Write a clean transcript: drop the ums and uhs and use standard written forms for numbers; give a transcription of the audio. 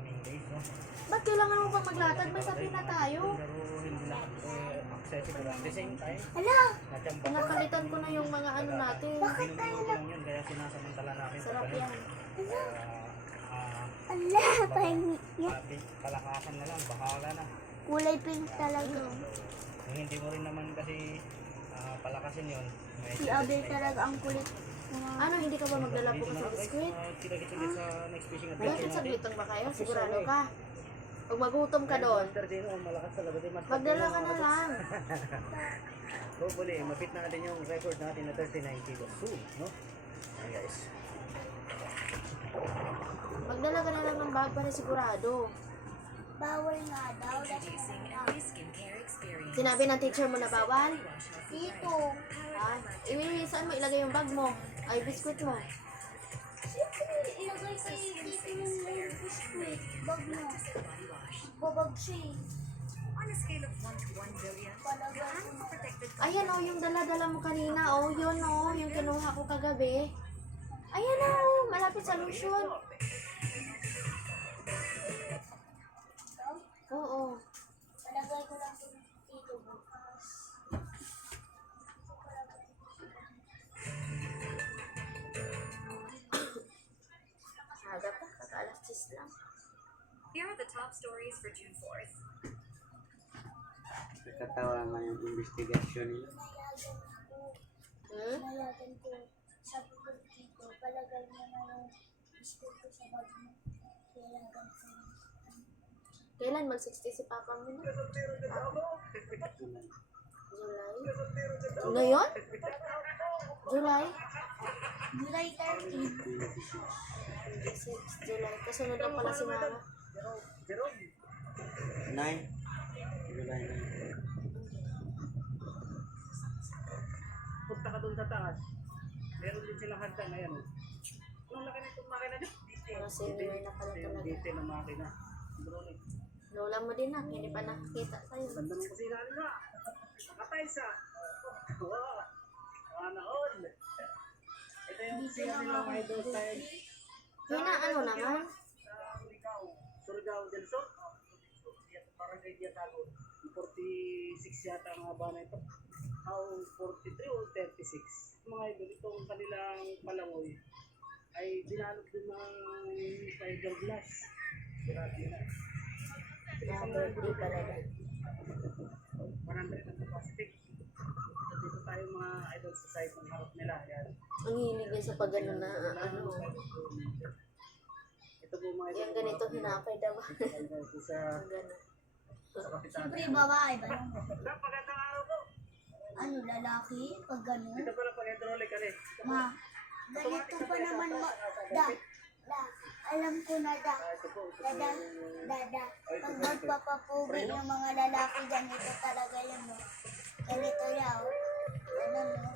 maraming days, no? Ba't kailangan mo pang maglatag? May sabi na tayo. Pero hindi lahat accessible at the same time. Hala! Natiyamba. Pinapalitan ko na yung mga ano natin. Bakit tayo Binubuo ko lang yun, kaya sinasamantala namin. Sarap yan. Hala! Pahingi niya. Palakasan na lang, bahala na. Kulay pink talaga. Kung hindi mo rin naman kasi palakasin yun. Si Abel talaga ang kulit. Ano, hindi ka ba magdala po sa biskwit? Kita-kita sa next fishing Bakit adventure saglit lang ba kayo? Sigurado ka. Pag magutom ka doon, Master din, malakas talaga din. Master magdala din, ka na lang. Hopefully, mapit natin yung record natin na 39 kilos soon, no? Ayan guys. Magdala ka na lang ng bag para sigurado. Bawal nga daw. Sinabi ng teacher mo na bawal? Dito. Saan mo ilagay yung bag mo? Ay, biskwit mo. Siyempre, ilagay kayo dito yung biskuit. Bag mo. Babag siya eh. On a scale of 1 to 1 billion, Palagay paano ko mo protected Ayan o, yung dala-dala mo kanina o. Yun o, yung kinuha ko kagabi. Ayan o, malapit sa lotion. Oo. Palagay ko lang dito bukas. Aga pa, kaka-alas 10 lang. Here are the top stories for June 4th. Nakatawa nga yung investigation nila. Nayagan ko. Sabi ko dito, palagay mo na yung biskuit ko sa bag mo. Nayagan ko. Kailan mag-60 si Papa mo na? July? Ngayon? July? July 13. 26 July. Kasunod na pala si Mama. 9. July 9. Punta ka doon sa taas. Meron din silang handa na yan. Anong laki na itong makina nyo? Mga senior na pala talaga. Dito na makina. Drone. Lola mo din na, hindi pa nakikita sa'yo. Ganda ng kusina nila. Nakatay sa. Wow. Sana all. Ito yung kusina nila mga idol style. Hina, ano naman? Surigao del Sur. Parang kay Diatago. 46 yata ang haba na ito. 43 o 36. Mga idol, itong kanilang palangoy ay dinalot din ng fiberglass. Grabe na. Birthday talaga. 100 ang plastic. Dito tayo mga idol sa side ng harap nila. Yan. Ang hilig niya sa pag-ano na, ano. Ito po mga idol. Yung ganito hinapay daw. Sa kapitan. Siyempre, babae ba lang? Magandang araw po. Ano, lalaki? Pag gano'n? Ito pala pag-hydraulic kali. Ma, ganito pa naman alam ko na da. Dada. Pag magpapapugi yung mga lalaki, ganito talaga yun. Ganito yaw. Ano, no?